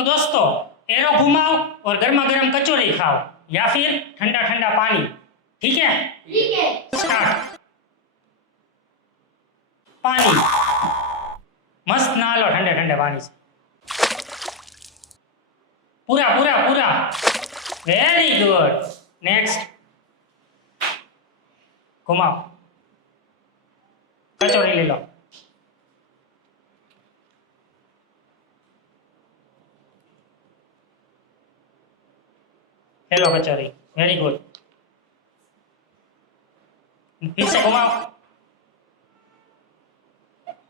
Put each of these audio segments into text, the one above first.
तो दोस्तों एरो घुमाओ और गर्मा गर्म कचौरी खाओ या फिर ठंडा ठंडा पानी। ठीक है? ठीक है। स्टार्ट। पानी मस्त नहा लो ठंडे ठंडे पानी से। पूरा पूरा पूरा। Very good. नेक्स्ट। घुमाओ, कचौरी ले लो। ले लो कचौरी। Very good. फिर से घुमाओ।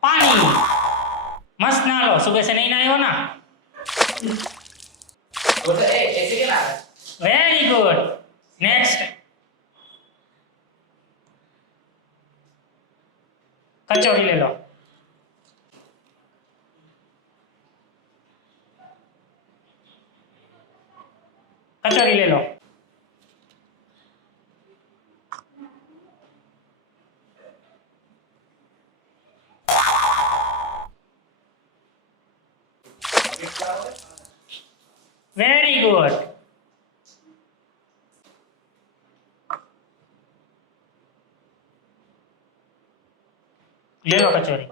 पानी मस्त नहा लो, सुबह से नहीं नहाए हो ना। वो तो ऐसे क्या रहा है? Very good. नेक्स्ट। कचौरी ले लो। कचौरी ले लो। Very good. ले लो कचौरी।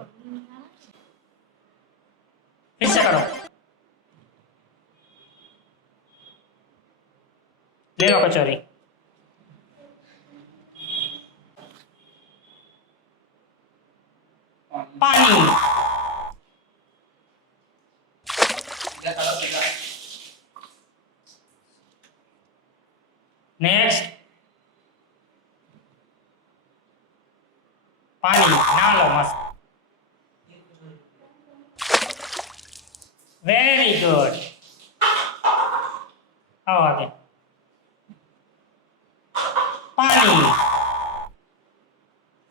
फिर से करो। ले लो कचौरी। पानी नेक्स्ट। पानी नहा लो मस्त। Very good. आओ आगे। पानी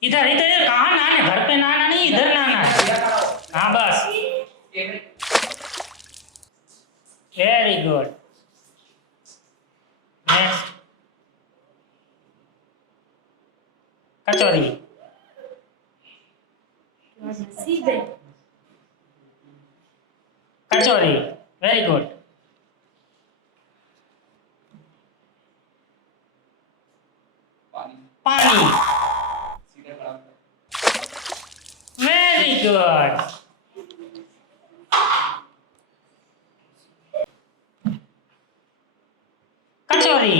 इधर इधर कहाँ नहाने, घर पे नहाना नहीं, इधर नहाना है। हाँ बस। Very good. नेक्स्ट। कचौरी। सीधे। कचौरी। Very good. पानी। Very good. कचौरी।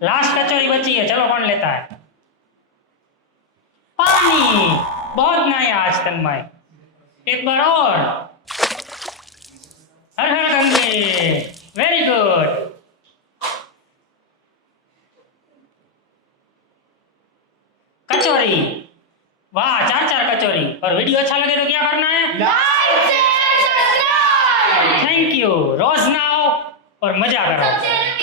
लास्ट कचौरी बची है, चलो कौन लेता है? पानी। बहुत नया आज तक मैं। एक बार और। हर हर गंगे। Very good. कचौरी। वाह, चार चार कचौरी। और वीडियो अच्छा लगे तो क्या करना है? Like share subscribe. Thank you. रोज नहाओ और मजा करो। सबसे